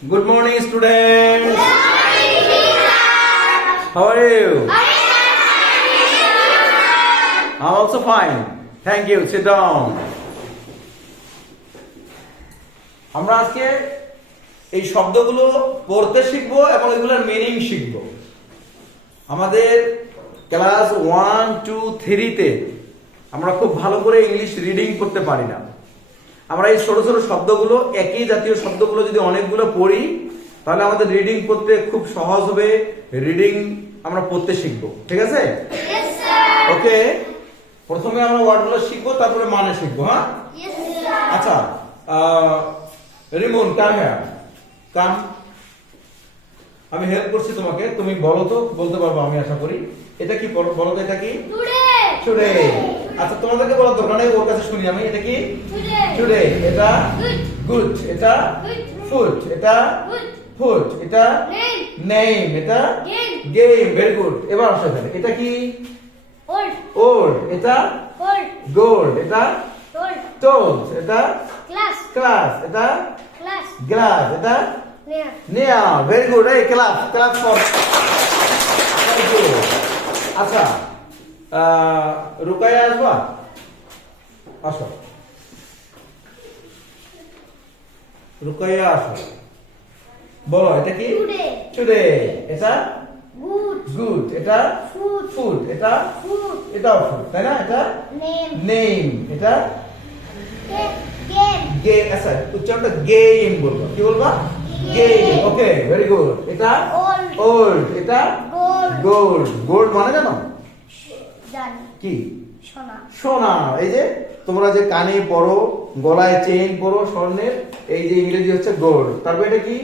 Good morning, students. Good morning, teacher. How are you? Are you fine? I'm also fine. Thank you. Sit down. আমরা আজকে এই শব্দগুলো পড়তে শিখবো এবং এগুলোর মিনিং শিখবো। আমাদের ক্লাস 1, 2, 3 তে আমরা খুব ভালো করে ইংলিশ রিডিং করতে পারি না। আমরা এই ছোট ছোট শব্দগুলো, একই জাতীয় শব্দগুলো যদি অনেকগুলো পড়ি তাহলে আমাদের রিডিং করতে খুব সহজ হবে। রিডিং আমরা পড়তে শিখবো, ঠিক আছে? Yes, sir. ওকে, প্রথমে আমরা ওয়ার্ডগুলো শিখবো, তারপরে মানে শিখবো। হ্যাঁ, Yes, sir. আচ্ছা। রিমন, কাম হিয়ার, কাম। আমি হেল্প করছি তোমাকে, তুমি বলো তো, বলতে পারবো আমি আশা করি। এটা কি বলো তো, এটা কি? Today. টুডে। আচ্ছা, তোমাদেরকে বলার দরকার নেই, ওর কাছে শুনি আমি। এটা কি? Today. টুডে। এটা Good. গুড। এটা Good. ফুড। এটা Good. ফুড। এটা Name. নেম। এটা Game. গেম। Very good. এবার আসো এখানে। এটা কি? Old. ওল্ড। এটা Old. গোল্ড। এটা Old. টোলড। এটা Class. ক্লাস। এটা Class. গ্লাস। এটা Near. নেয়া। Very good. এই class, class four. Thank you. আচ্ছা, রুকাইয়া আসবা? আসো, রুকাইয়া আসো। বলো, এটা কি? Today. টুডে। এটা Good. গুড। এটা Food. ফুড। এটা Food. এটাও ফুড, তাই না? এটা Name. নেম। এটা Game. গেম। আচ্ছা, উচ্চারণটা গেম বলবো। কি বলবা? গেম। ওকে, ভেরি গুড। এটা Old. ওল্ড। এটা Gold. গোল্ড। গোল্ড মানে জানো জানি। কি? সোনা। সোনা। এই যে তোমরা যে কানে পরো, গলায় চেইন পরো স্বর্ণের, এই যে ইংরেজি হচ্ছে গোল্ড। তারপর এটা কি?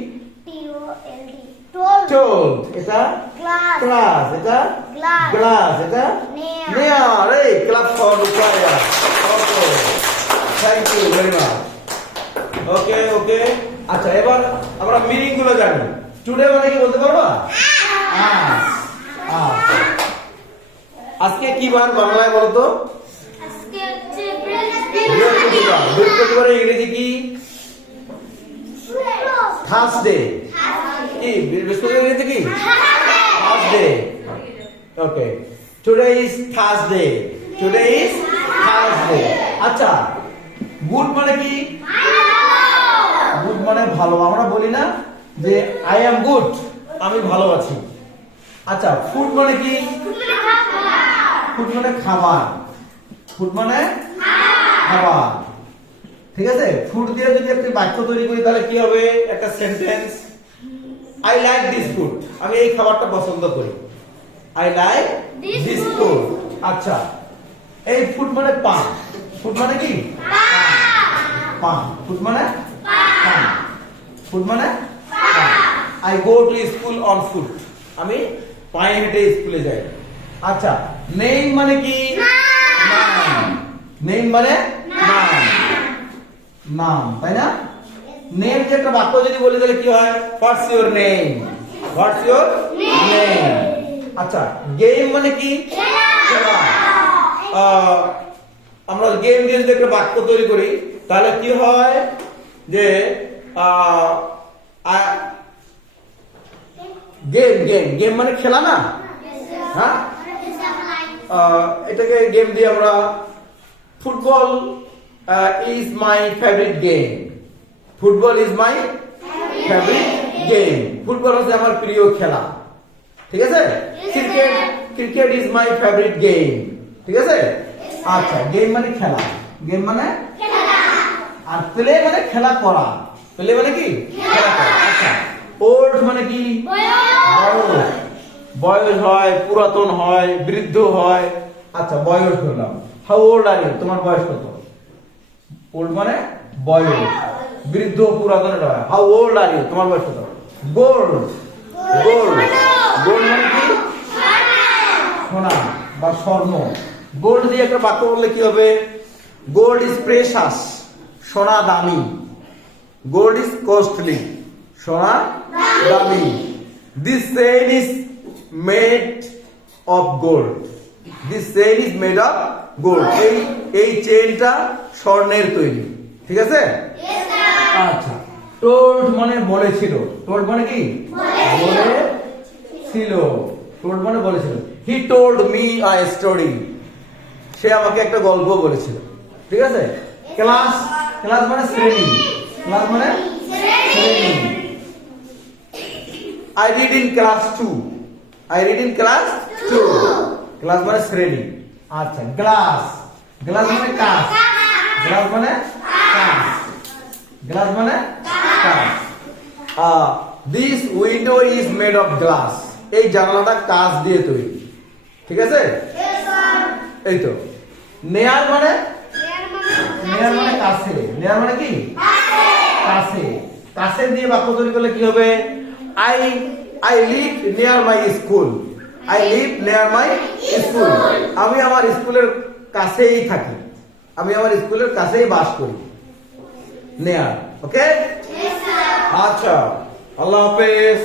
T-O-L-D. Told. টোল্ড। এটা Glass. ক্লাস। এটা Glass. গ্লাস। এটা Near. নেয়ার। এই clap for Rukaiya. Okay, thank you very much. Okay okay. আচ্ছা, এবার আমরা মিনিং গুলো জানি। টুডে মানে কি বলতে পারবা? আজকে কি বার বাংলায় বলো তো? আজকে হচ্ছে বৃহস্পতিবার। বৃহস্পতিবারের ইংরেজি কি? থার্সডে। কি বৃহস্পতিবার ইংরেজি কি? Thursday. Okay, today is Thursday. Today is Thursday. আচ্ছা, গুড মানে কি? গুড মানে ভালো। আমরা বলি না যে আই অ্যাম গুড, আমি ভালো আছি। আচ্ছা, ফুড মানে কি? ফুড মানে খাবার। ফুড মানে খাবার, ঠিক আছে? ফুড দিয়ে যদি একটা বাক্য তৈরি করি তাহলে কি হবে? একটা sentence. I like this food, আমি এই খাবারটা পছন্দ করি। I like this food. আচ্ছা, এই ফুড মানে পান। ফুড মানে কি? পান। ফুড মানে পান। ফুড মানে পান। I go to school on foot, আমি পায়ে হেঁটে স্কুলে যাই। আচ্ছা, নেম মানে কি? নাম। নেম মানে নাম। নাম, তাই না? নেম যে একটা বাক্য যদি বলি তাহলে কি হয়? What's your name? What's your name? আচ্ছা, গেম মানে কি? খেলা। আমরা গেম দিয়ে যদি একটা বাক্য তৈরি করি তাহলে কি হয়? যে গেম গেম গেম মানে খেলা না? হ্যাঁ, এটাকে গেম দিয়ে আমরা, football is my favourite game. Football is my favourite game. Football হচ্ছে আমার প্রিয় খেলা, ঠিক আছে? Cricket, cricket is my favourite game, ঠিক আছে? আচ্ছা, গেম মানে খেলা। গেম মানে আর প্লে মানে খেলা করা। প্লে মানে কি? খেলা করা। আচ্ছা, ওল্ড মানে কি? বয়স। বয়স হয়, পুরাতন হয়, বৃদ্ধ হয়। আচ্ছা, বয়স বললাম। How old are you? তোমার বয়স কত? ওল্ড মানে বয়স, বৃদ্ধ পুরাতন এটা হয়। How old are you? তোমার বয়স কত? গোল্ড। গোল্ড। গোল্ড মানে কি? সোনা বা স্বর্ণ। গোল্ড দিয়ে একটা বাক্য বললে কি হবে? গোল্ড ইজ প্রেশাস, সোনা দামি। গোল্ড ইজ কস্টলি, সোনা দামি। This chain is made of gold. This chain is made of gold. এই চেইনটা স্বর্ণের তৈরি, ঠিক আছে? আচ্ছা, টোল্ড মানে বলেছিল, টোল্ড মানে কি বলেছিল, টোল্ড মানে বলেছিল। He told me a story, সে আমাকে একটা গল্প বলেছিল। ঠিক আছে। ক্লাস, ক্লাস মানে শ্রেণী, ক্লাস মানে শ্রেণী। I read in class 2, I read in class 2, class মানে শ্রেণী। আচ্ছা, গ্লাস, গ্লাস মানে কাঁচ, গ্লাস মানে কাঁচ, গ্লাস মানে কাঁচ। This window is made of glass, এই জানালাটা কাঁচ দিয়ে তৈরি। ঠিক আছে। এই তো। নেয়ার মানে, নেয়ার মানে কাছে, নেয়ার মানে কি কাছে, কাছে দিয়ে বাক্য তৈরি করলে কি হবে? I live near my school, I live near my school, আমি আমার স্কুলের কাছেই থাকি, আমি আমার স্কুলের কাছেই বাস করি। নেয়ার। ওকে। আচ্ছা, আল্লাহ হাফেজ।